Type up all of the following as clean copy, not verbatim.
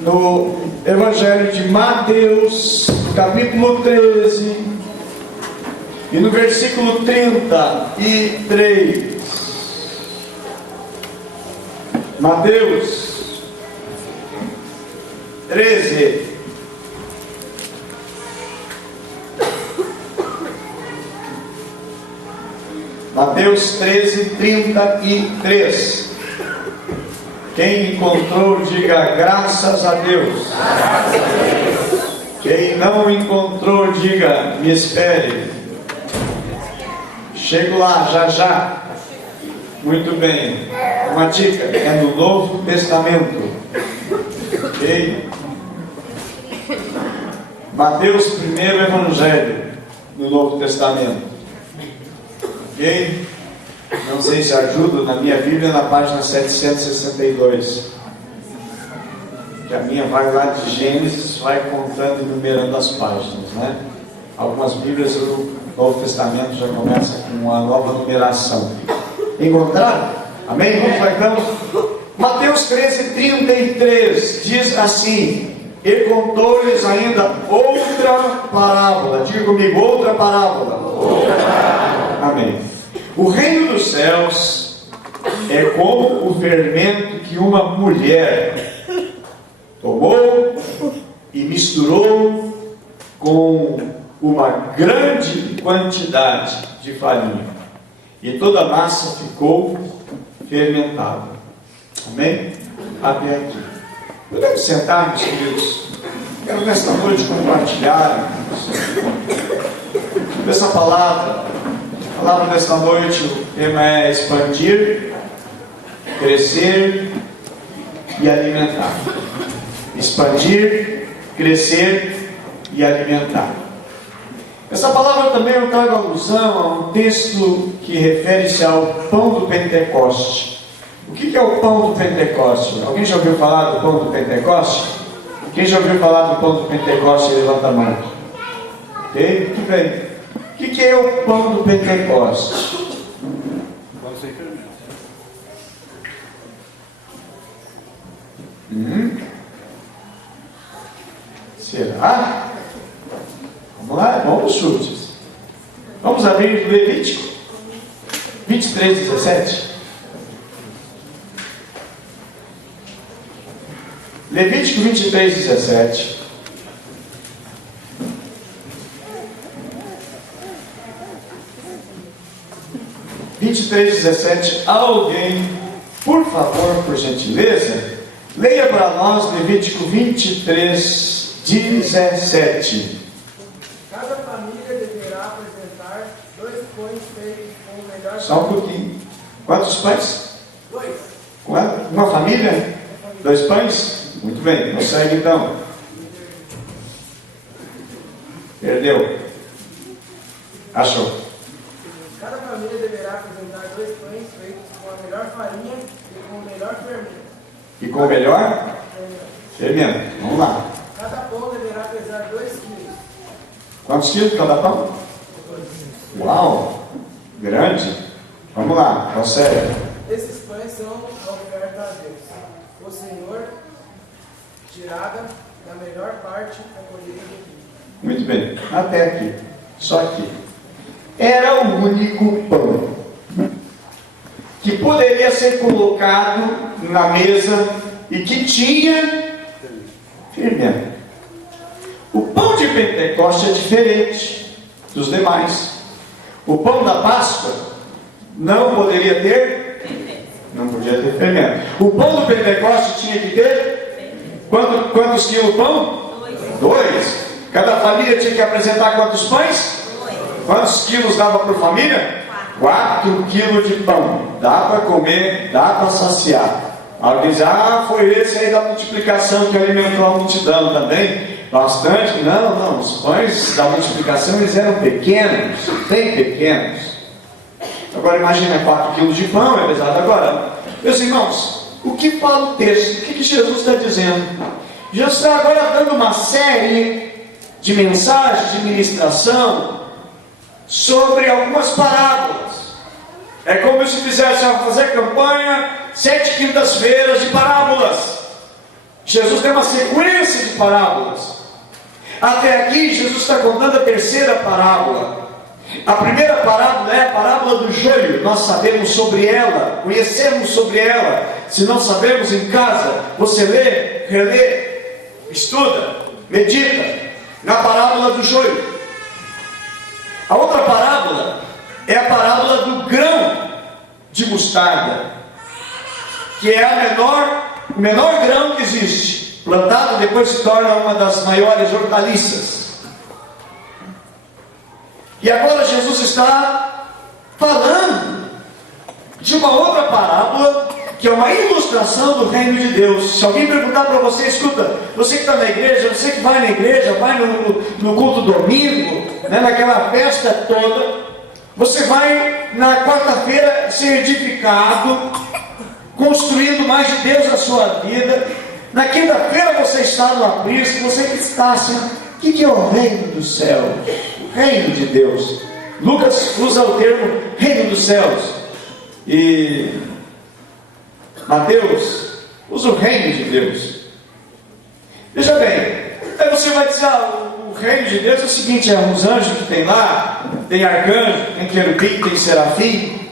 no Evangelho de Mateus, capítulo 13, e no versículo 33. Mateus 13. Mateus 13, 33. Quem encontrou, diga graças a Deus. Quem não encontrou, diga me espere. Chego lá, já já. Muito bem. Uma dica, é no Novo Testamento. Ok? Mateus, primeiro evangelho no Novo Testamento. Ok? Não sei se ajuda, na minha Bíblia, na página 762. Que a minha vai lá de Gênesis, vai contando e numerando as páginas, né? Algumas Bíblias do Novo Testamento já começa com uma nova numeração. Encontraram? Amém? Vamos lá então. Mateus 13, 33 diz assim: e contou-lhes ainda outra parábola. Diga comigo, outra parábola. Outra parábola. Amém. O reino dos céus é como o fermento que uma mulher tomou e misturou com uma grande quantidade de farinha, e toda a massa ficou fermentada. Amém? Até aqui. Podemos sentar, meus queridos? Quero nesta noite compartilhar essa palavra. A palavra desta noite, o tema é expandir, crescer e alimentar. Expandir, crescer e alimentar. Essa palavra também eu trago alusão a um texto que refere-se ao pão do Pentecoste. O que é o pão do Pentecoste? Alguém já ouviu falar do pão do Pentecoste? Quem já ouviu falar do pão do Pentecoste, levanta a mão. Ok? Muito bem. O que é o pão do Pentecoste? Será? Vamos lá, vamos chutes. Vamos abrir Levítico 23, 17. Levítico 23, 17. Alguém, por favor, por gentileza, leia para nós Levítico 23, 17. Cada família deverá apresentar 2 pães feitos com o melhor. Só um pouquinho. Quantos pães? 2. Uma família? 2 pães? Muito bem, prossegue então. Perdeu. Achou. Cada família deverá apresentar 2 pães feitos com a melhor farinha e com o melhor fermento. E com o melhor? Fermento. Vamos lá. Cada pão deverá pesar 2 quilos. Quantos quilos cada pão? 2. Uau! Grande. Vamos lá, prossegue. Esses pães são a oferta a Deus. O Senhor, tirada da melhor parte da colheita do trigo. Muito bem, até aqui. Só aqui. Era o único pão que poderia ser colocado na mesa e que tinha fermento. O pão de Pentecoste é diferente dos demais. O pão da Páscoa não poderia ter, não podia ter fermento. O pão do Pentecoste tinha que ter quantos quilos de pão? 2. Cada família tinha que apresentar quantos pães? 2. Quantos quilos dava por família? 4 quilos de pão. Dá para comer, dá para saciar. Alguém diz, foi esse aí da multiplicação que alimentou a multidão também. Bastante. Não, os pães da multiplicação eles eram pequenos, bem pequenos. Agora imagina 4 quilos de pão, é pesado agora. Meus irmãos, o que fala o texto? O que Jesus está dizendo? Jesus está agora dando uma série de mensagens, de ministração sobre algumas parábolas. É como se fizesse fazer campanha 7 quintas-feiras de parábolas. Jesus tem uma sequência de parábolas. Até aqui, Jesus está contando a terceira parábola. A primeira parábola é a parábola do joio. Nós sabemos sobre ela, conhecemos sobre ela. Se não sabemos, em casa, você lê, relê, estuda, medita na parábola do joio. A outra parábola é a parábola do grão de mostarda, que é o menor grão que existe. Plantado, depois se torna uma das maiores hortaliças. E agora Jesus está falando de uma outra parábola, que é uma ilustração do reino de Deus. Se alguém perguntar para você, escuta, você que está na igreja, você que vai na igreja, vai no culto domingo, né, naquela festa toda, você vai na quarta-feira ser edificado, construindo mais de Deus na sua vida. Na quinta-feira você está no aprisco, você que está assim, o que é o reino dos céus? O reino de Deus. Lucas usa o termo reino dos céus. E Mateus usa o reino de Deus. Veja bem, aí você vai dizer, o reino de Deus é o seguinte, é uns anjos que tem lá, tem arcanjo, tem querubim, tem serafim,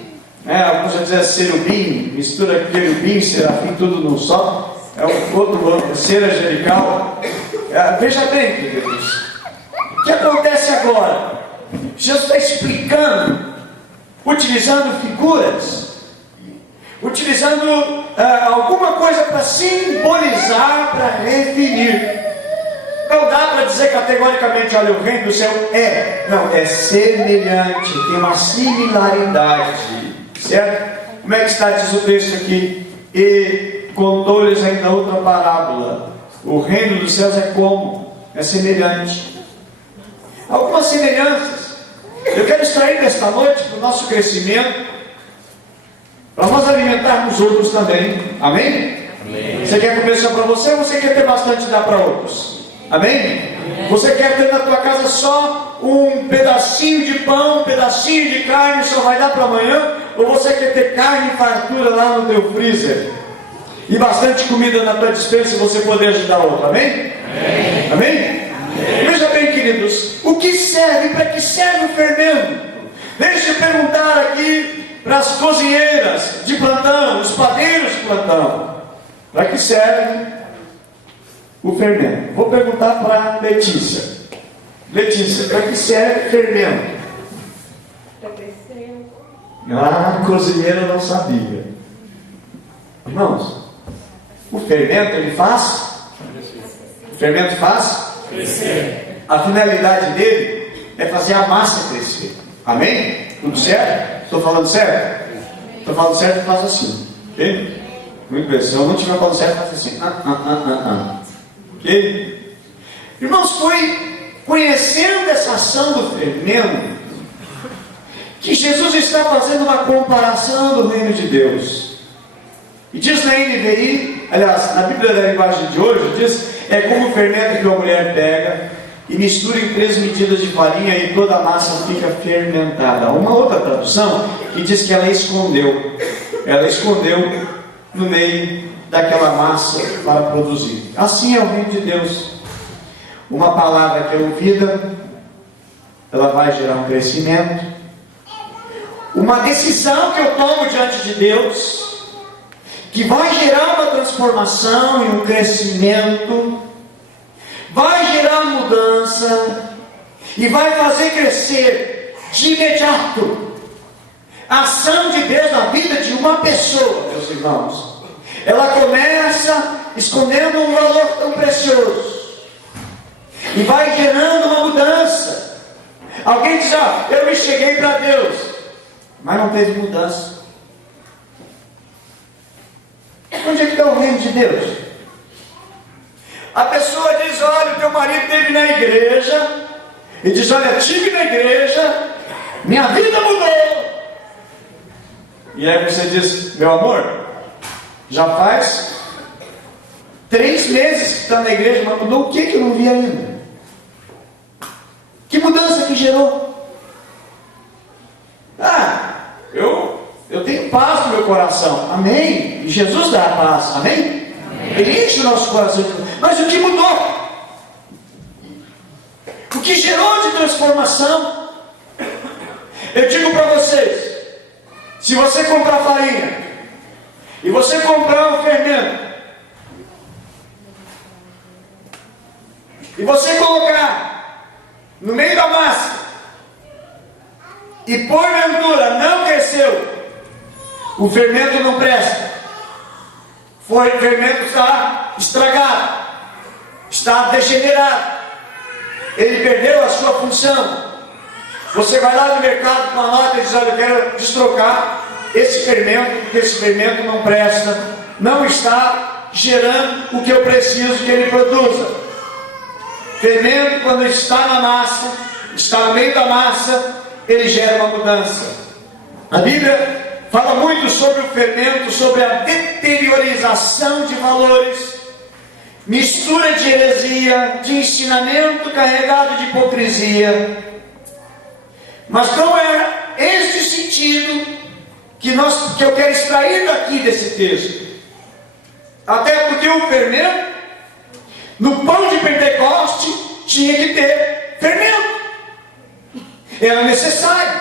alguns já dizem serubim, mistura querubim, serafim, tudo num só, é um outro ser angelical. Veja bem, queridos, o que acontece agora? Jesus está explicando, utilizando figuras, utilizando alguma coisa para simbolizar, para referir. Não dá para dizer categoricamente, olha, o reino do céu é semelhante, tem uma similaridade, certo? Como é que está, diz o texto aqui? E contou-lhes ainda outra parábola. O reino dos céus é como? É semelhante. Algumas semelhanças. Eu quero extrair desta noite para o nosso crescimento, para nós alimentarmos outros também. Amém? Amém. Você quer comer só para você ou você quer ter bastante e dar para outros? Amém? Amém? Você quer ter na tua casa só um pedacinho de pão, um pedacinho de carne, só vai dar para amanhã? Ou você quer ter carne e fartura lá no teu freezer? E bastante comida na tua despensa e você poder ajudar outro? Amém? Amém? Amém? Amém. Veja bem, queridos, o que serve, para que serve o fermento? Deixa eu perguntar aqui para as cozinheiras de plantão, os padeiros de plantão, para que serve o fermento? Vou perguntar para Letícia. Letícia, para que serve fermento? Para crescer. A cozinheira não sabia. Irmãos, o fermento ele faz? O fermento faz? Crescer. A finalidade dele é fazer a massa crescer. Amém? Tudo certo? Estou falando certo? Estou falando certo, faz assim. Ok? Muito bem. Se eu não estiver falando certo, faz assim. Ok? Irmãos, foi conhecendo essa ação do fermento que Jesus está fazendo uma comparação do reino de Deus. E diz na NVI, aliás, na Bíblia da linguagem de hoje, diz, é como o fermento que uma mulher pega e mistura em 3 medidas de farinha e toda a massa fica fermentada. Uma outra tradução que diz que ela escondeu no meio daquela massa para produzir. Assim é o reino de Deus. Uma palavra que é ouvida, ela vai gerar um crescimento. Uma decisão que eu tomo diante de Deus, que vai gerar uma transformação e um crescimento, vai gerar mudança e vai fazer crescer de imediato a ação de Deus na vida de uma pessoa, meus irmãos. Ela começa escondendo um valor tão precioso e vai gerando uma mudança. Alguém diz, eu me cheguei para Deus, mas não teve mudança. Onde é que está o reino de Deus? A pessoa diz, olha, o teu marido esteve na igreja, e diz, olha, estive na igreja, minha vida mudou. E aí você diz, meu amor, já faz 3 meses que está na igreja, mas mudou o que eu não vi ainda? Que mudança que gerou? Eu tenho paz no meu coração. Amém? E Jesus dá a paz. Amém? Amém. Ele enche o nosso coração. Mas o que mudou? O que gerou de transformação? Eu digo para vocês, se você comprar farinha e você comprar um fermento e você colocar no meio da massa e porventura não cresceu, o fermento não presta. O fermento está estragado, está degenerado, ele perdeu a sua função. Você vai lá no mercado com a nota e diz: olha, eu quero destrocar esse fermento, porque esse fermento não presta, não está gerando o que eu preciso que ele produza. Fermento, quando está na massa, está no meio da massa, ele gera uma mudança. A Bíblia fala muito sobre o fermento, sobre a deteriorização de valores, mistura de heresia, de ensinamento carregado de hipocrisia. Mas não é este sentido que eu quero extrair daqui desse texto. Até porque o fermento, no pão de Pentecoste, tinha que ter fermento. Era necessário.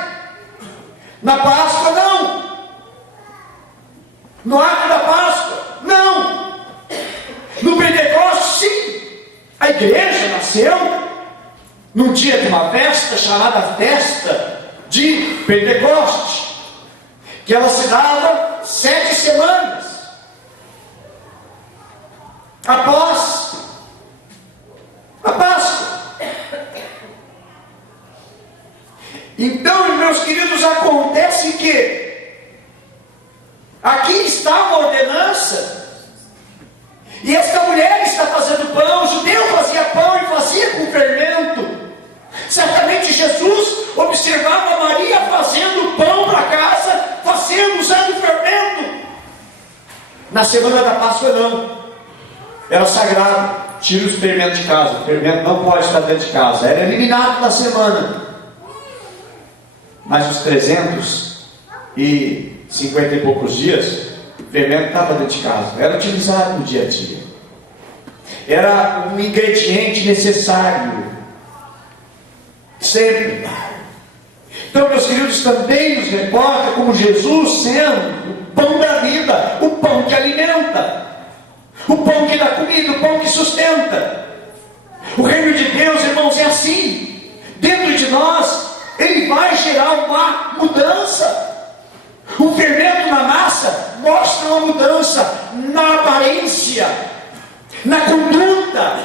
Na Páscoa, não. No ato da Páscoa, não. No Pentecoste, sim. A igreja nasceu num dia de uma festa chamada Festa de Pentecoste, que ela se dava 7 semanas após a Páscoa. Então, meus queridos, acontece que aqui está uma ordenança, e esta mulher está fazendo pão. O judeu fazia pão e fazia com fermento. Certamente Jesus observava Maria fazendo pão para casa, usando fermento. Na semana da Páscoa não, era sagrado. Tira os fermentos de casa, o fermento não pode estar dentro de casa, era eliminado na semana. Mas os 350 e poucos dias, o fermento estava dentro de casa, era utilizado no dia a dia, era um ingrediente necessário, sempre. Então, meus queridos, também nos reporta como Jesus sendo o pão da vida, o pão que alimenta, o pão que dá comida, o pão que sustenta. O reino de Deus, irmãos, é assim. Dentro de nós, ele vai gerar uma mudança. O fermento na massa mostra uma mudança na aparência, na conduta.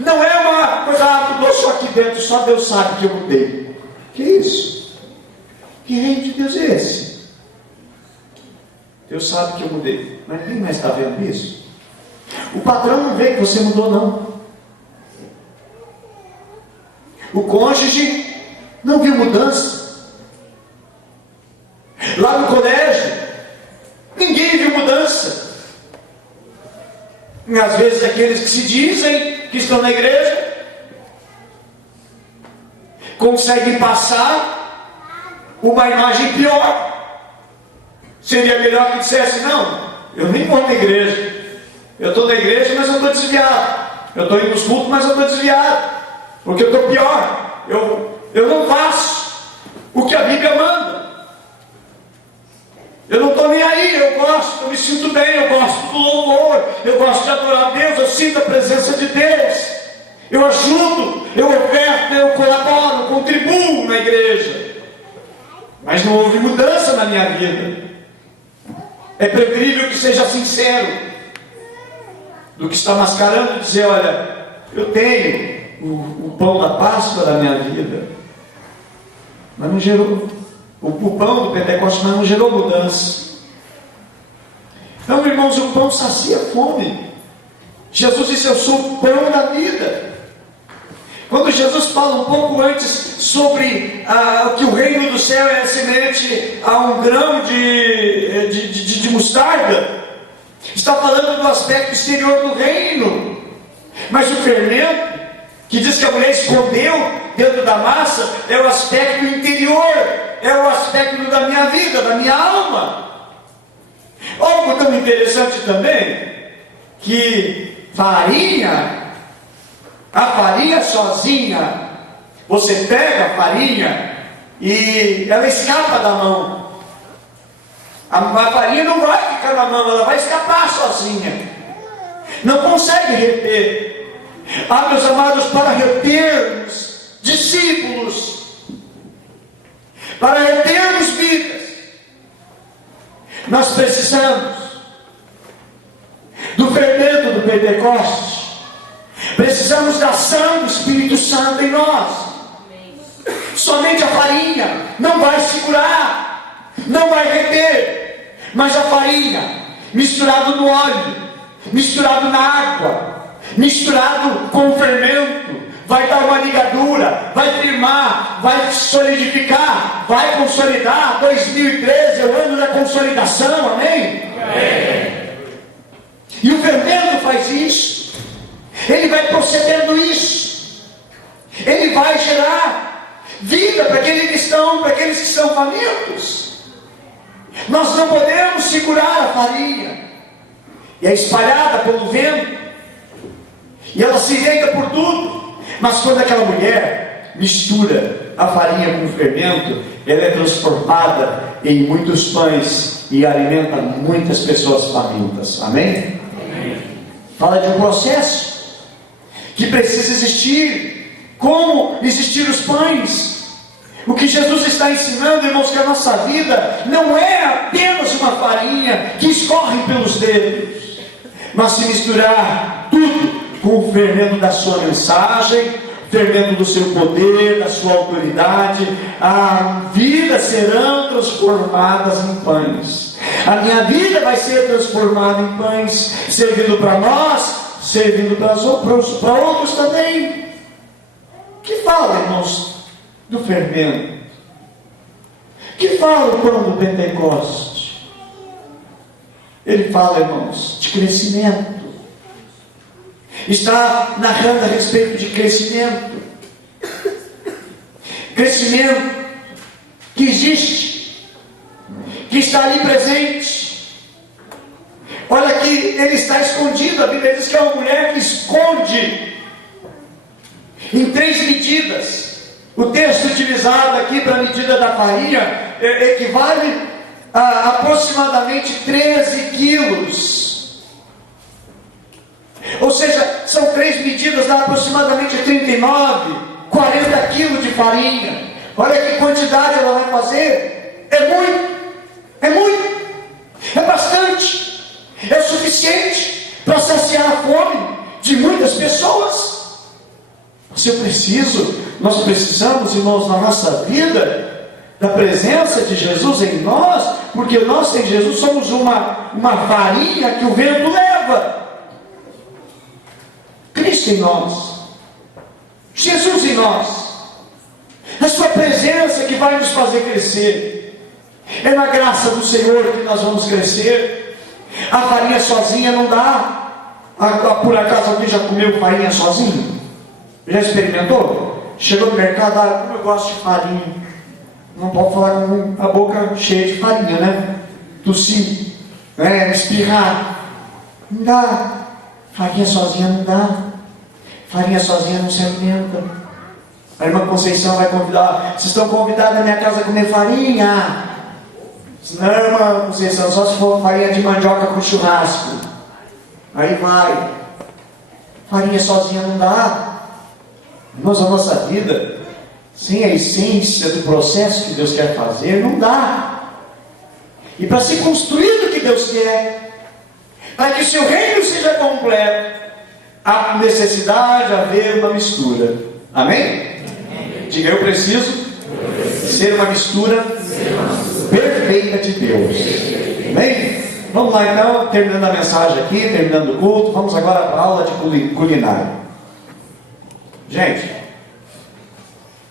Não é uma coisa: mudou só aqui dentro, só Deus sabe que eu mudei. Que isso? Que reino de Deus é esse? Deus sabe que eu mudei, mas ninguém mais está vendo isso. O patrão não vê que você mudou, não. O cônjuge não viu mudança. Lá no colégio, ninguém viu mudança. E às vezes aqueles que se dizem que estão na igreja conseguem passar uma imagem pior. Seria melhor que dissesse: não, eu nem vou na igreja. Eu estou na igreja, mas eu estou desviado. Eu estou indo nos cultos, mas eu estou desviado. Porque eu estou pior. Eu não faço o que a Bíblia manda. Eu não estou nem aí, eu gosto, eu me sinto bem, eu gosto do louvor, eu gosto de adorar a Deus, eu sinto a presença de Deus, eu ajudo, eu oferto, eu colaboro, eu contribuo na igreja, mas não houve mudança na minha vida. É preferível que seja sincero do que estar mascarando e dizer: olha, eu tenho o pão da Páscoa da minha vida, mas não gerou. O pão do Pentecostes, mas não gerou mudança. Então, irmãos, o pão sacia a fome. Jesus disse: eu sou o pão da vida. Quando Jesus fala um pouco antes sobre que o reino do céu é semelhante a um grão de mostarda, está falando do aspecto exterior do reino. Mas o fermento, que diz que a mulher escondeu dentro da massa, é o aspecto interior, é o aspecto da minha vida, da minha alma. Algo tão interessante também, que a farinha sozinha, você pega a farinha e ela escapa da mão. A farinha não vai ficar na mão, ela vai escapar sozinha. Não consegue reter. Meus amados, para retermos discípulos, para retermos vidas, nós precisamos do fermento do Pentecostes. Precisamos da ação do Espírito Santo em nós. Somente a farinha não vai segurar, não vai reter, mas a farinha misturado no óleo, misturado na água, misturado com o fermento, vai dar uma ligadura, vai firmar, vai solidificar, vai consolidar. 2013 é o ano da consolidação, amém? Amém. E o fermento faz isso. Ele vai procedendo isso. Ele vai gerar vida para aqueles que são famintos. Nós não podemos segurar a farinha. E é espalhada pelo vento. E ela se rega por tudo. Mas quando aquela mulher mistura a farinha com o fermento, ela é transformada em muitos pães e alimenta muitas pessoas famintas. Amém? Amém. Fala de um processo que precisa existir. Como existir os pães? O que Jesus está ensinando, irmãos, que a nossa vida não é apenas uma farinha que escorre pelos dedos, mas se misturar tudo com o fermento da sua mensagem, o fermento do seu poder, da sua autoridade, a vida serão transformadas em pães. A minha vida vai ser transformada em pães, servindo para nós, servindo para outros também. Que fala, irmãos, do fermento? Que fala o pão do Pentecoste? Ele fala, irmãos, de crescimento. Está narrando a respeito de crescimento. Crescimento que existe, que está ali presente. Olha que ele está escondido. A Bíblia diz que é uma mulher que esconde em 3 medidas. O texto utilizado aqui para a medida da farinha equivale a aproximadamente 13 quilos. Ou seja, são 3 medidas, dá aproximadamente 39, 40 quilos de farinha. Olha que quantidade ela vai fazer. É muito, é bastante, é o suficiente para saciar a fome de muitas pessoas. Nós precisamos, irmãos, na nossa vida, da presença de Jesus em nós, porque nós sem Jesus somos uma farinha que o vento leva. Cristo em nós, Jesus em nós, a sua presença que vai nos fazer crescer. É na graça do Senhor que nós vamos crescer. A farinha sozinha não dá. Por acaso alguém já comeu farinha sozinho? Já experimentou? Chegou no mercado, como eu gosto de farinha. Não pode falar com a boca cheia de farinha, né? Tossir, espirrar. Não dá. Farinha sozinha não dá. Farinha sozinha não se alimenta. A irmã Conceição vai convidar. Vocês estão convidados na minha casa a comer farinha? Não, irmã Conceição, só se for farinha de mandioca com churrasco. Aí vai. Farinha sozinha não dá. Irmãos, a nossa vida, sem a essência do processo que Deus quer fazer, não dá. E para ser construído o que Deus quer, para que o seu reino seja completo, há necessidade de haver uma mistura. Amém? Diga, eu preciso ser uma mistura perfeita de Deus. Amém? Vamos lá então, terminando a mensagem aqui, terminando o culto, vamos agora para a aula de culinária. Gente,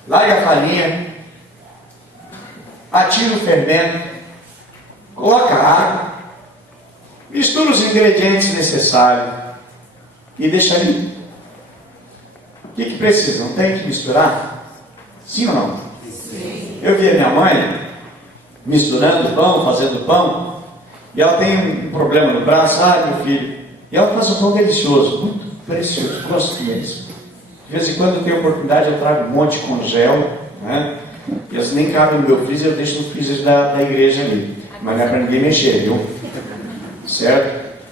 larga a farinha, atira o fermento, coloca a água, mistura os ingredientes necessários e deixa ali. O que precisa? Não tem que misturar? Sim ou não? Sim. Eu vi a minha mãe misturando pão, fazendo pão, e ela tem um problema no braço. Meu filho, E ela faz um pão delicioso, muito precioso, gosto mesmo. De vez em quando eu tenho oportunidade, eu trago um monte com gel, né? E eles nem cabem no meu freezer, eu deixo no freezer da igreja ali. Mas não é para ninguém mexer, viu? Certo?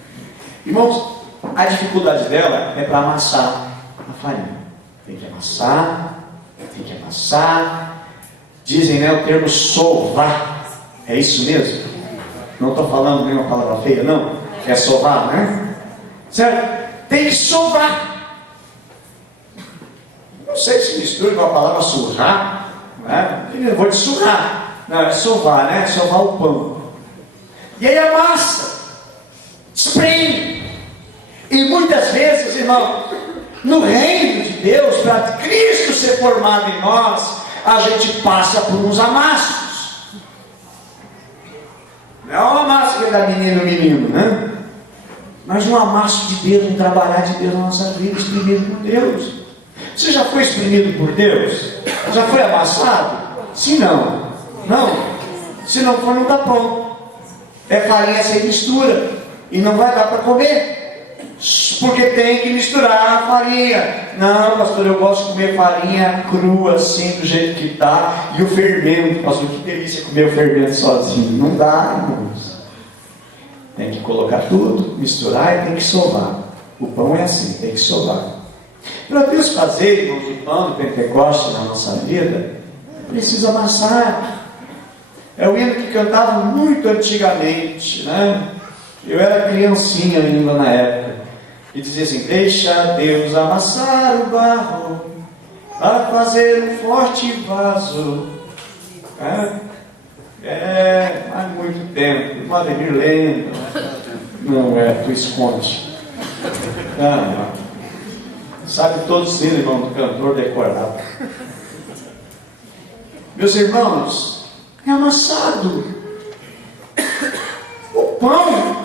Irmãos, a dificuldade dela é para amassar a farinha. Tem que amassar, tem que amassar. Dizem, né, o termo sovar. É isso mesmo? Não estou falando nenhuma palavra feia, não. É sovar, né? Certo? Tem que sovar. Não sei se mistura com a palavra surrar, né? Eu vou te surrar. Não, é sovar, né? Sovar o pão. E aí amassa, espreme. E muitas vezes, irmão, no reino de Deus, para Cristo ser formado em nós, a gente passa por uns amassos. Não é um amasso que é da menino, né? Mas um amasso de Deus, um trabalhar de Deus na nossa vida, exprimido por Deus. Você já foi exprimido por Deus? Já foi amassado? Se não, não. Se não for, não está pronto. É farinha sem mistura. E não vai dar para comer. Porque tem que misturar a farinha. Não, pastor, eu gosto de comer farinha crua, assim, do jeito que está. E o fermento, pastor, que delícia comer o fermento sozinho. Não dá, irmãos. Tem que colocar tudo, misturar e tem que sovar. O pão é assim, tem que sovar. Para Deus fazer, irmãos, o pão do Pentecostes na nossa vida, precisa amassar. É o hino que cantava muito antigamente, né? Eu era criancinha ainda na época. E dizia assim: deixa Deus amassar o barro para fazer um forte vaso. Há muito tempo. O Ademir lembra. Não é, tu esconde. Não. Sabe todos eles, irmão, do cantor decorado. Meus irmãos, é amassado. O pão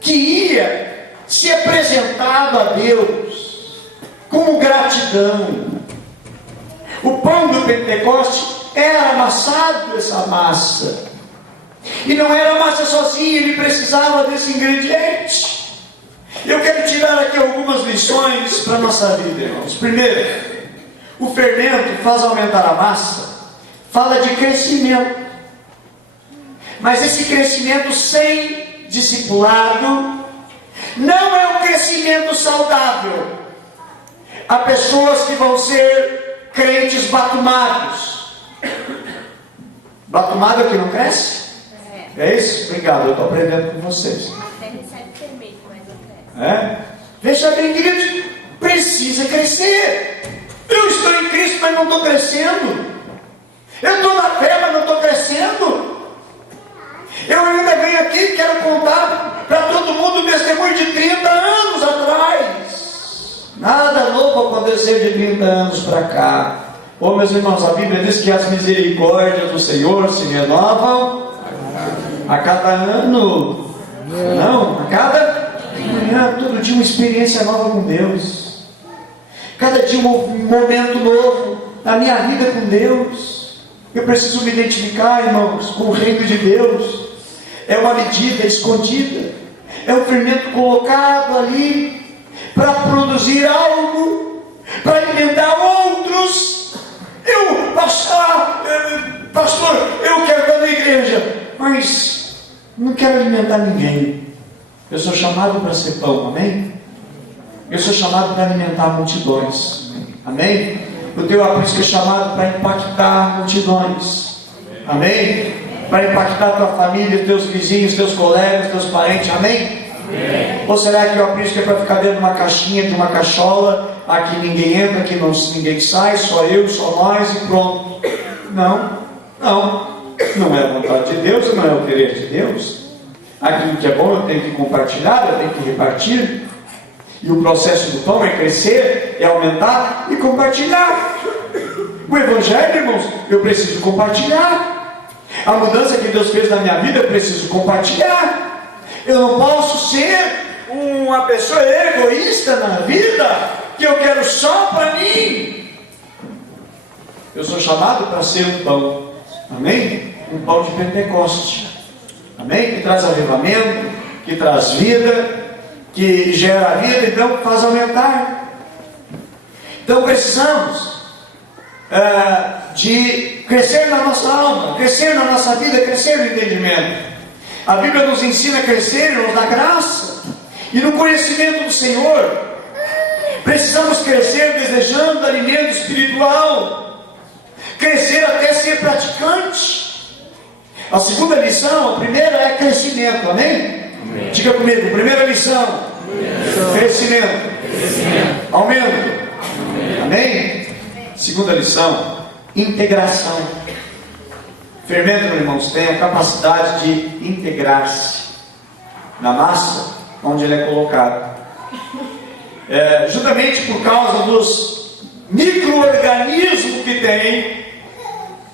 que ia ser apresentado a Deus como gratidão. O pão do Pentecoste era amassado essa massa. E não era massa sozinha, ele precisava desse ingrediente. Eu quero tirar aqui algumas lições para a nossa vida, irmãos. Primeiro, o fermento faz aumentar a massa. Fala de crescimento. Mas esse crescimento sem discipulado não é um crescimento saudável. Há pessoas que vão ser crentes batumados. Batumado é o que não cresce? É isso? Obrigado, eu estou aprendendo com vocês. Até recebe fermento, mas não cresce. Veja bem, queridos, precisa crescer. Eu estou em Cristo, mas não estou crescendo. Eu estou na fé, mas não estou crescendo. Eu ainda venho aqui e quero contar para todo mundo o testemunho de 30 anos atrás. Nada novo aconteceu de 30 anos para cá. Ô, meus irmãos, a Bíblia diz que as misericórdias do Senhor se renovam a cada ano. Não, a cada manhã, todo dia uma experiência nova com Deus. Cada dia um momento novo na minha vida com Deus. Eu preciso me identificar, irmãos, com o reino de Deus. É uma medida escondida. É um fermento colocado ali para produzir algo, para alimentar outros. Pastor, eu quero estar na igreja, mas não quero alimentar ninguém. Eu sou chamado para ser pão, amém? Eu sou chamado para alimentar multidões, amém? O teu aprisco é chamado para impactar multidões, amém? Para impactar tua família, teus vizinhos, teus colegas, teus parentes, amém? Amém. Ou será que o aprisco é para ficar dentro de uma caixinha, de uma cachola, aqui ninguém entra, aqui ninguém sai, só eu, só nós e pronto? Não é a vontade de Deus, não é o querer de Deus. Aquilo que é bom eu tenho que compartilhar, eu tenho que repartir. E o processo do pão é crescer, é aumentar e compartilhar. O Evangelho, irmãos, eu preciso compartilhar. A mudança que Deus fez na minha vida, eu preciso compartilhar. Eu não posso ser uma pessoa egoísta na vida, que eu quero só para mim. Eu sou chamado para ser um pão, amém? Um pão de Pentecoste, amém? Que traz avivamento, que traz vida, que gera a vida, então faz aumentar. Então precisamos de crescer na nossa alma, crescer na nossa vida, crescer no entendimento. A Bíblia nos ensina a crescer na graça e no conhecimento do Senhor. Precisamos crescer desejando alimento espiritual, crescer até ser praticante. A segunda lição, a primeira é crescimento, amém? Amém. Diga comigo, primeira lição, crescimento. Aumento, amém? Segunda lição, integração. Fermento, meus irmãos, tem a capacidade de integrar-se na massa onde ele é colocado. Justamente por causa dos micro-organismos que tem,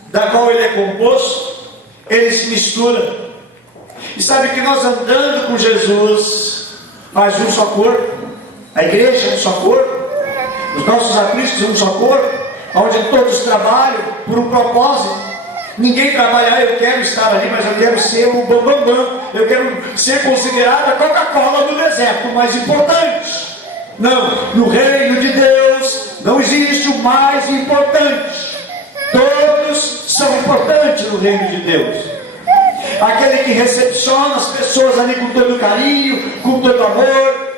da qual ele é composto, ele se mistura. E sabe que nós andando com Jesus, faz um só corpo, a igreja é um só corpo, os nossos apriscos são um só corpo, onde todos trabalham por um propósito. Ninguém trabalha, eu quero estar ali, mas eu quero ser o bambambam, eu quero ser considerado a Coca-Cola do deserto, o mais importante. Não, no reino de Deus não existe o mais importante. Todos são importantes no reino de Deus. Aquele que recepciona as pessoas ali com todo carinho, com todo amor.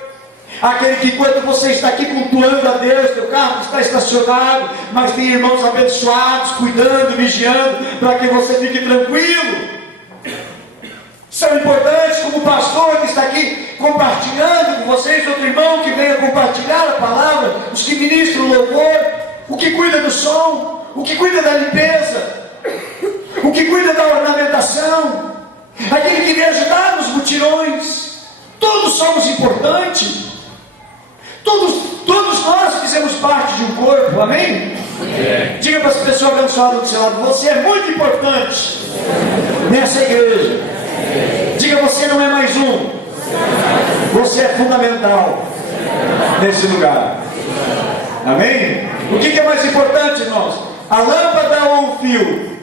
Aquele que enquanto você está aqui cultuando a Deus, teu carro está estacionado, mas tem irmãos abençoados, cuidando, vigiando, para que você fique tranquilo. São importantes, como o pastor que está aqui compartilhando com vocês, outro irmão que venha compartilhar a palavra, os que ministram o louvor, o que cuida do som, o que cuida da limpeza, o que cuida da ornamentação, aquele que vem ajudar nos mutirões. Todos somos importantes. Todos nós fizemos parte de um corpo, amém? Diga para as pessoas abençoadas do seu lado, você é muito importante nessa igreja. Diga, você não é mais um, você é fundamental nesse lugar, amém? O que é mais importante, irmãos? A lâmpada ou o fio?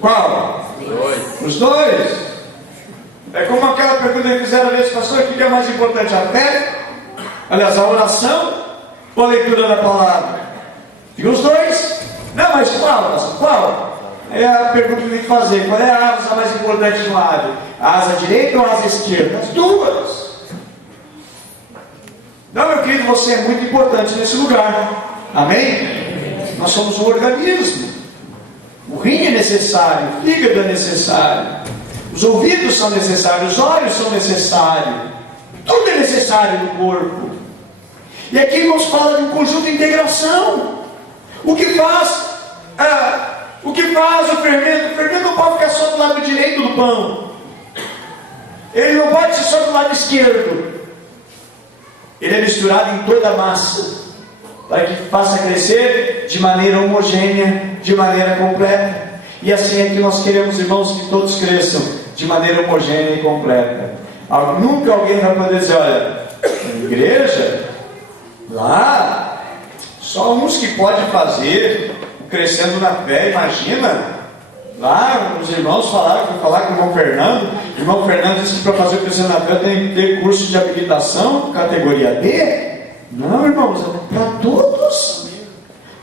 Qual? Os dois. É como aquela pergunta que fizeram a vez, pastor, o que é mais importante? A fé? Aliás, a oração ou a leitura da palavra? E os dois? Não, mas qual, pastor? Qual? É a pergunta que eu tenho que fazer. Qual é a asa mais importante no ave? A asa direita ou a asa esquerda? As duas. Não, meu querido, você é muito importante nesse lugar. Amém? Nós somos um organismo. O rim é necessário, o fígado é necessário. Os ouvidos são necessários, os olhos são necessários, tudo é necessário no corpo. E aqui nos fala de um conjunto de integração. O que faz o fermento? O fermento não pode ficar só do lado direito do pão, ele não pode ser só do lado esquerdo, ele é misturado em toda a massa, para que faça crescer de maneira homogênea, de maneira completa. E assim é que nós queremos, irmãos, que todos cresçam de maneira homogênea e completa. Nunca alguém vai poder dizer, olha, na igreja, lá, só uns que podem fazer, crescendo na fé, imagina. Lá, os irmãos falaram, fui falar com o irmão Fernando disse que para fazer o crescendo na fé tem que ter curso de habilitação, categoria D. Não, irmãos, é para todos.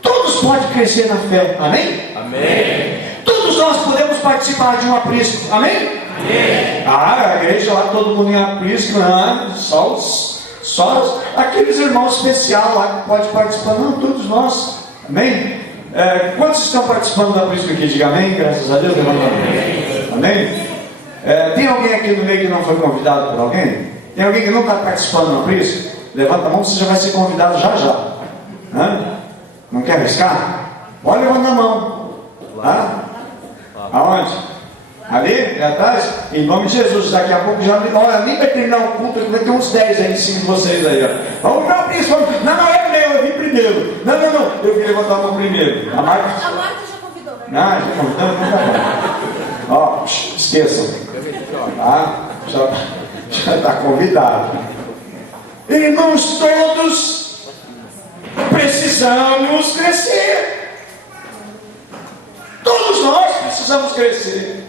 Todos podem crescer na fé, amém? Amém. Todos nós podemos participar de um aprisco, amém? Amém. A igreja lá, todo mundo em aprisco, só aqueles irmãos especiais lá que podem participar, não, todos nós, amém? Quantos estão participando do aprisco aqui? Diga amém, graças a Deus, amém? Tem alguém aqui no meio que não foi convidado por alguém? Tem alguém que não está participando do aprisco? Levanta a mão, você já vai ser convidado já. Não quer arriscar? Pode levantar a mão. Aonde? Ali atrás? Em nome de Jesus, daqui a pouco já nem vai terminar o culto, vai ter uns 10 aí em cima de vocês aí. Vamos ver o príncipe. Não, é meu, eu vim primeiro. Não, eu vim levantar a mão primeiro. A Marta já convidou, né? Já convidou, não tá bom. Esqueçam. Já está convidado. Irmãos, todos precisamos crescer. Todos nós precisamos crescer.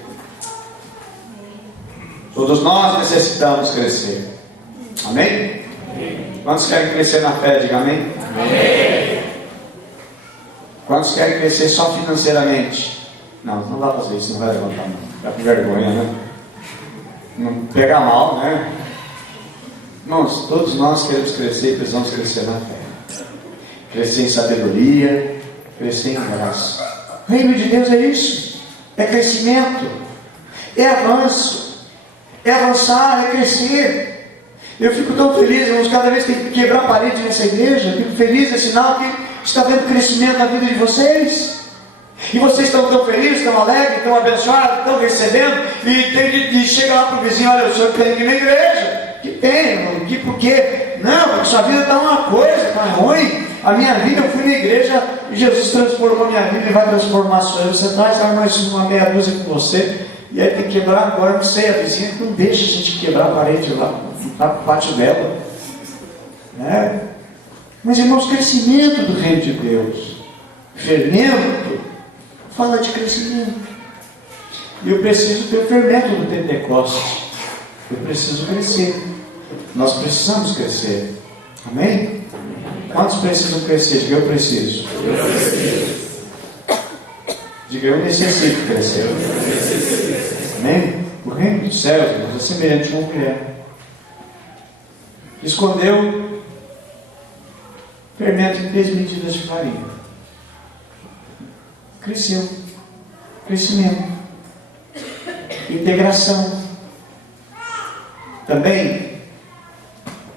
Todos nós necessitamos crescer. Amém? Quantos querem crescer na fé? Diga amém. Amém. Quantos querem crescer só financeiramente? Não dá para fazer isso, não vai levantar, não. Fica com vergonha, né? Não pega mal, né? Irmãos, todos nós queremos crescer e precisamos crescer na fé. Crescer em sabedoria, crescer em graça. O reino de Deus é isso. É crescimento. É avanço. É avançar, é crescer. Eu fico tão feliz, irmãos, cada vez que tem que quebrar a parede nessa igreja. Eu fico feliz, é sinal que está vendo crescimento na vida de vocês. E vocês estão tão felizes, tão alegres, tão abençoados, estão recebendo. E tem de chegar lá para o vizinho: olha, o senhor tem que ir na igreja. Que tem, irmão, que por quê? Não, porque sua vida está uma coisa, está ruim. A minha vida, eu fui na igreja e Jesus transformou a minha vida e vai transformar a sua. Você traz mais uma meia dúzia com você. E aí tem que quebrar agora, não sei, a vizinha não deixa a gente quebrar a parede lá no pátio dela, né? Mas, irmãos, crescimento do reino de Deus, fermento, fala de crescimento. E eu preciso ter o fermento do Pentecostes. Eu preciso crescer. Nós precisamos crescer. Amém? Quantos precisam crescer? Diga: eu preciso. Diga: eu necessito crescer. Amém? O reino dos céus, irmãos, é semelhante a uma mulher. Escondeu fermento em 3 medidas de farinha. Cresceu. Crescimento. Integração. Também,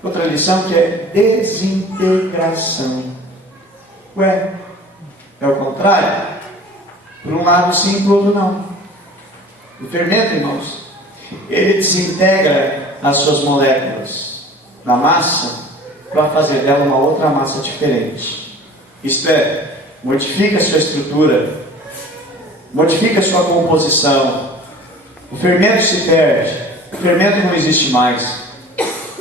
outra lição que é desintegração. Ué, é o contrário? Por um lado sim, por outro não. O fermento, irmãos, ele desintegra as suas moléculas na massa para fazer dela uma outra massa diferente. Isto é, modifica a sua estrutura, modifica a sua composição. O fermento se perde, o fermento não existe mais.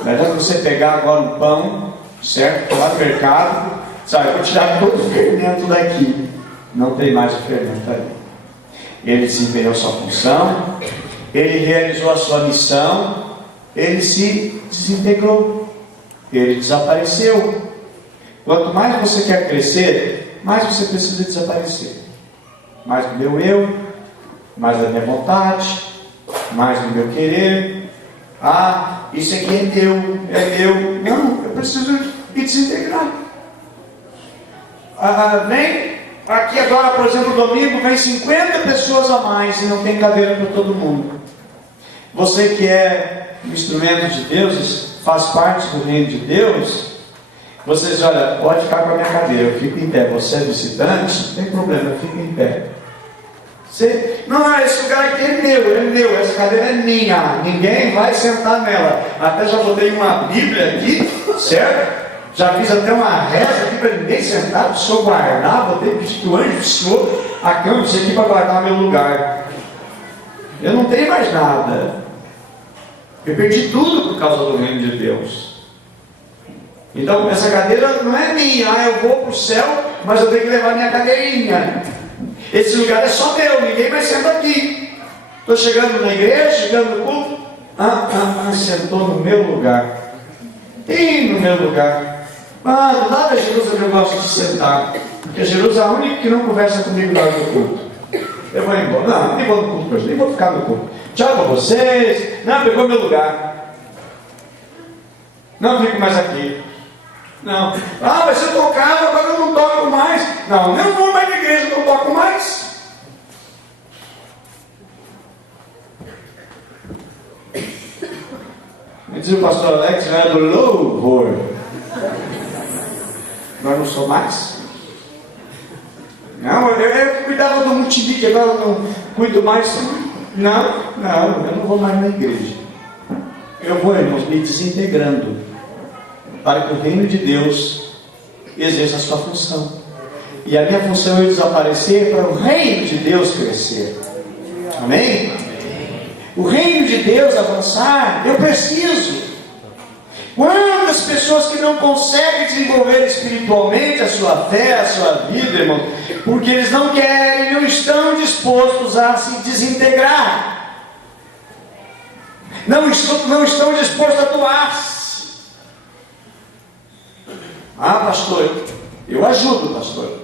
Não adianta você pegar agora um pão, certo? Lá no mercado, sabe, eu vou tirar todo o fermento daqui. Não tem mais o fermento ali. Ele desempenhou sua função, ele realizou a sua missão, ele se desintegrou, ele desapareceu. Quanto mais você quer crescer, mais você precisa desaparecer. Mais do meu eu, mais da minha vontade, mais do meu querer. Ah, isso aqui é meu. Não, eu preciso me desintegrar. Vem aqui agora, por exemplo, domingo, vem 50 pessoas a mais e não tem cadeira para todo mundo. Você que é um instrumento de Deus, faz parte do reino de Deus, você diz: olha, pode ficar com a minha cadeira, eu fico em pé. Você é visitante, não tem problema, eu fico em pé. Você, não, esse lugar aqui é meu, essa cadeira é minha, ninguém vai sentar nela. Até já botei uma Bíblia aqui, certo? Já fiz até uma reza aqui para ninguém sentar, para o senhor guardar. Botei o anjo do senhor, a cama, isso aqui para guardar meu lugar. Eu não tenho mais nada. Eu perdi tudo por causa do reino de Deus. Então, essa cadeira não é minha. Eu vou para o céu, mas eu tenho que levar minha cadeirinha. Esse lugar é só meu, ninguém mais senta aqui. Estou chegando na igreja, chegando no culto. Sentou no meu lugar. E no meu lugar. Não dá para Jerusa que eu gosto de sentar. Porque Jerusa é a única que não conversa comigo na hora do culto. Eu vou embora. Não, nem vou no culto hoje, nem vou ficar no culto. Tchau para vocês. Não, pegou meu lugar. Não fico mais aqui. Não. Mas eu tocava, agora eu não toco mais. Não, eu não vou mais na igreja, eu não toco mais. Me diz o pastor Alex, eu era do louvor. Agora não sou mais. Não, eu cuidava do multimídia, agora eu não cuido mais. Não, eu não vou mais na igreja. Eu vou, irmãos, me desintegrando para que o reino de Deus exerça a sua função. E a minha função é desaparecer para o reino de Deus crescer. Amém? O reino de Deus avançar, eu preciso. Quantas pessoas que não conseguem desenvolver espiritualmente a sua fé, a sua vida, irmão, porque eles não querem, não estão dispostos a se desintegrar. não estão dispostos a doar-se. Ah, pastor, eu ajudo, pastor.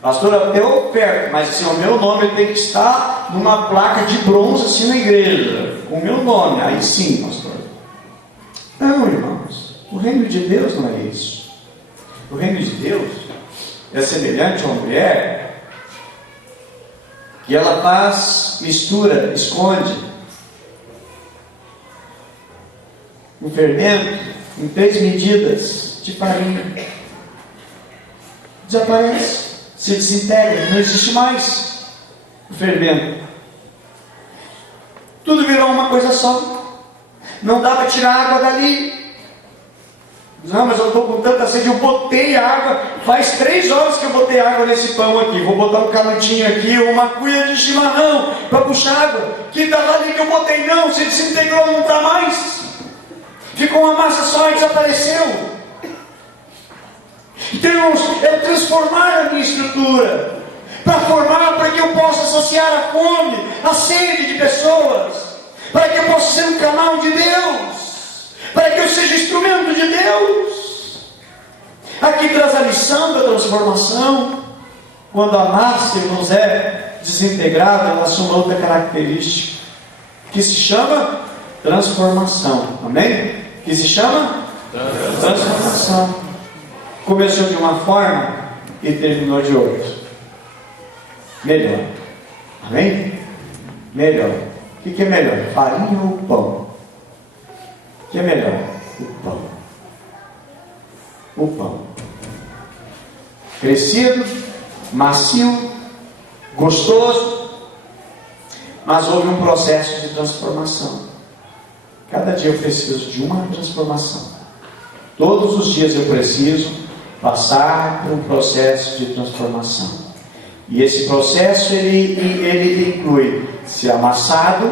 Pastor, até eu oferto, mas assim, o meu nome tem que estar numa placa de bronze assim na igreja, com o meu nome, aí sim, pastor. Não, irmãos, o reino de Deus não é isso. O reino de Deus é semelhante a uma mulher que ela faz, mistura, esconde o fermento em 3 medidas de farinha. Desaparece, se desintegra, não existe mais o fermento. Tudo virou uma coisa só. Não dá para tirar água dali. Não, mas eu estou com tanta sede, eu botei água, faz 3 horas que eu botei água nesse pão aqui, vou botar um canutinho aqui, ou uma cuia de chimarrão, para puxar água, que estava ali que eu botei, não, se desintegrou, não está mais, ficou uma massa só e desapareceu. Deus é transformar a minha estrutura, para que eu possa saciar a fome, a sede de pessoas, para que eu possa ser um canal de Deus, para que eu seja instrumento de Deus. Aqui traz a lição da transformação. Quando a massa, irmãos, é desintegrada, ela assume outra característica, que se chama transformação. Amém? Que se chama transformação. Começou de uma forma e terminou de outra. Melhor. Amém? Melhor. O que é melhor? Farinha ou pão? O que é melhor? O pão. O pão. Crescido, macio, gostoso, mas houve um processo de transformação. Cada dia eu preciso de uma transformação. Todos os dias eu preciso passar por um processo de transformação. E esse processo ele inclui ser amassado,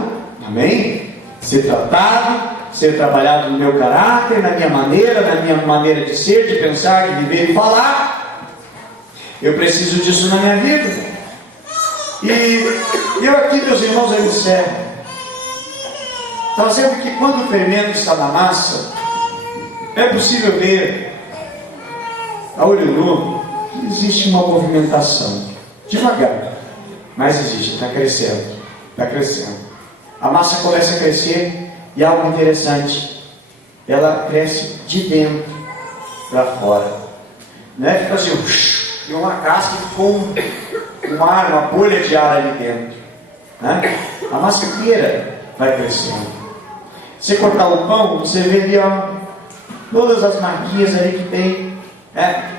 amém? Ser tratado, ser trabalhado no meu caráter, na minha maneira de ser, de pensar, de viver e falar. Eu preciso disso na minha vida. E eu aqui, meus irmãos, eu encerro, trazendo que quando o fermento está na massa, é possível ver, a olho nu, que existe uma movimentação, devagar, mas existe, está crescendo, está crescendo. A massa começa a crescer e algo interessante, ela cresce de dentro para fora, né? Fica assim, e uma casca com um ar, uma bolha de ar ali dentro, né? A massa inteira vai crescendo. Você cortar o pão, você vê ali, ó, todas as marquinhas ali que tem,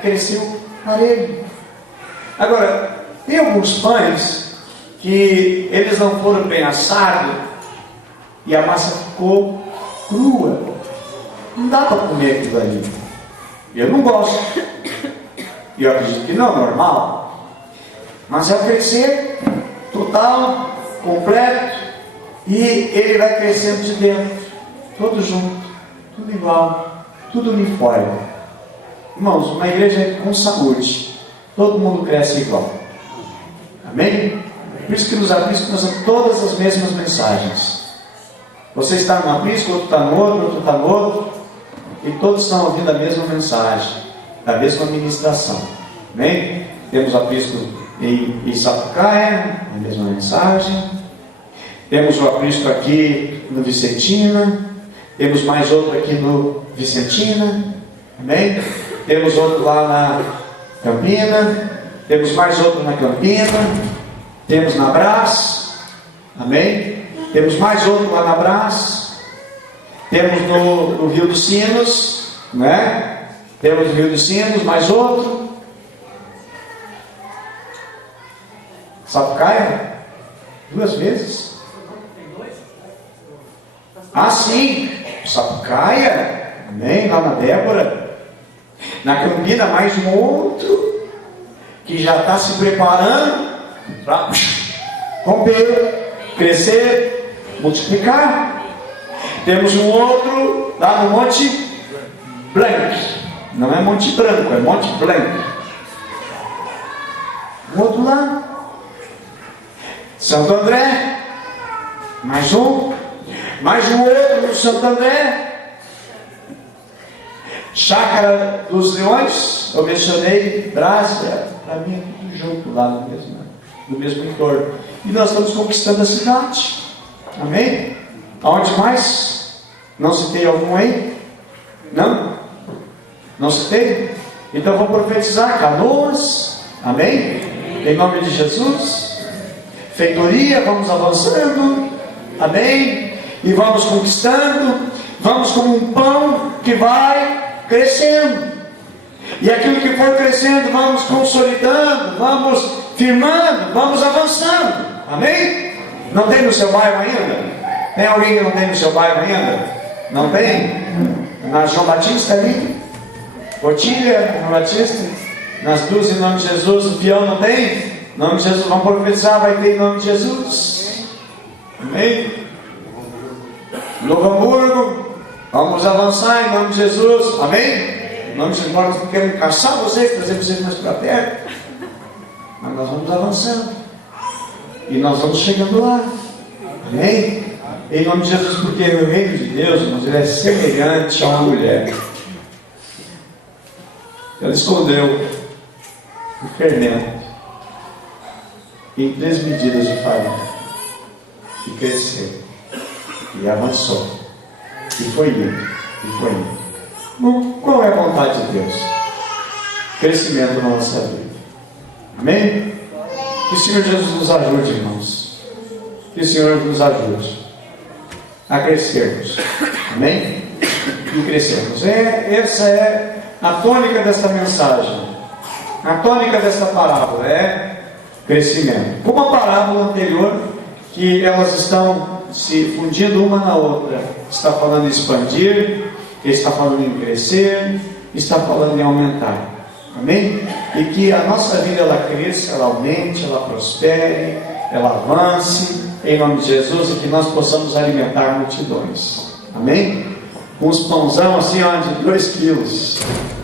cresceu parelho. Agora, tem alguns pães que eles não foram bem assados e a massa ficou crua. Não dá para comer aquilo ali. Eu não gosto. E eu acredito que não é normal. Mas é o crescer total, completo, e ele vai crescendo de dentro, todo junto, tudo igual, tudo uniforme. Irmãos, uma igreja com saúde, todo mundo cresce igual. Amém? Por isso que nos apriscos nós temos todas as mesmas mensagens. Você está no aprisco, outro está no outro está no outro, e todos estão ouvindo a mesma mensagem, a mesma ministração. Amém? Temos aprisco em Sapucaia, a mesma mensagem. Temos o aprisco aqui no Vicentina. Temos mais outro aqui no Vicentina. Amém? Temos outro lá na Campina. Temos mais outro na Campina. Temos na Brás. Amém? Temos mais outro lá na Brás. Temos no Rio dos Sinos, né? Temos no Rio dos Sinos, mais outro. Sapucaia? 2 vezes. Ah, sim. Sapucaia. Amém? Lá na Débora. Na Campina, mais um outro que já está se preparando para romper, crescer, multiplicar. Temos um outro lá no Monte Blanc. Não é Monte Branco, é Monte Blanc. Um outro lá. Santo André. Mais um. Mais um outro no Santo André. Chácara dos Leões, eu mencionei, Brásia, para mim é tudo junto lá no mesmo entorno. E nós estamos conquistando a cidade. Amém? Aonde mais? Não citei algum aí? Não? Não citei? Então vou profetizar Canoas. Amém? Em nome de Jesus. Feitoria, vamos avançando. Amém? E vamos conquistando. Vamos como um pão que vai crescendo, e aquilo que for crescendo, vamos consolidando, vamos firmando, vamos avançando. Amém? Não tem no seu bairro ainda? Tem alguém que não tem no seu bairro ainda? Não tem? Na João Batista ali? Cotilha, João Batista? Nas duas em nome de Jesus. O peão não tem? Em nome de Jesus, vamos profetizar, vai ter em nome de Jesus. Amém? Novo Hamburgo, vamos avançar em nome de Jesus. Amém? Em nome de Jesus, nós não queremos caçar vocês, trazer vocês mais para perto. Mas nós vamos avançando. E nós vamos chegando lá. Amém? Em nome de Jesus, porque o reino de Deus, irmãos, ele é semelhante a uma mulher. Ela escondeu o fermento em 3 medidas de farinha. E cresceu. E avançou. E foi indo. E foi indo. Qual é a vontade de Deus? Crescimento na nossa vida. Amém? Que o Senhor Jesus nos ajude, irmãos. Que o Senhor nos ajude a crescermos. Amém? E crescermos. Essa é a tônica dessa mensagem. A tônica dessa parábola é crescimento. Como a parábola anterior, que elas estão se fundindo uma na outra. Está falando em expandir, está falando em crescer, está falando em aumentar. Amém? E que a nossa vida ela cresça, ela aumente, ela prospere, ela avance, em nome de Jesus, e que nós possamos alimentar multidões. Amém? Com uns pãozão assim, ó, de 2 quilos,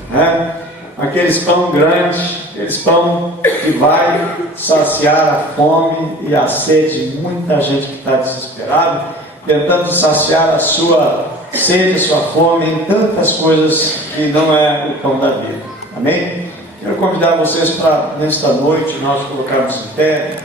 né? Aqueles pão grandes, aqueles pão que vai saciar a fome e a sede de muita gente que está desesperada, tentando saciar a sua sede, a sua fome em tantas coisas que não é o pão da vida. Amém? Quero convidar vocês para, nesta noite, nós colocarmos em pé.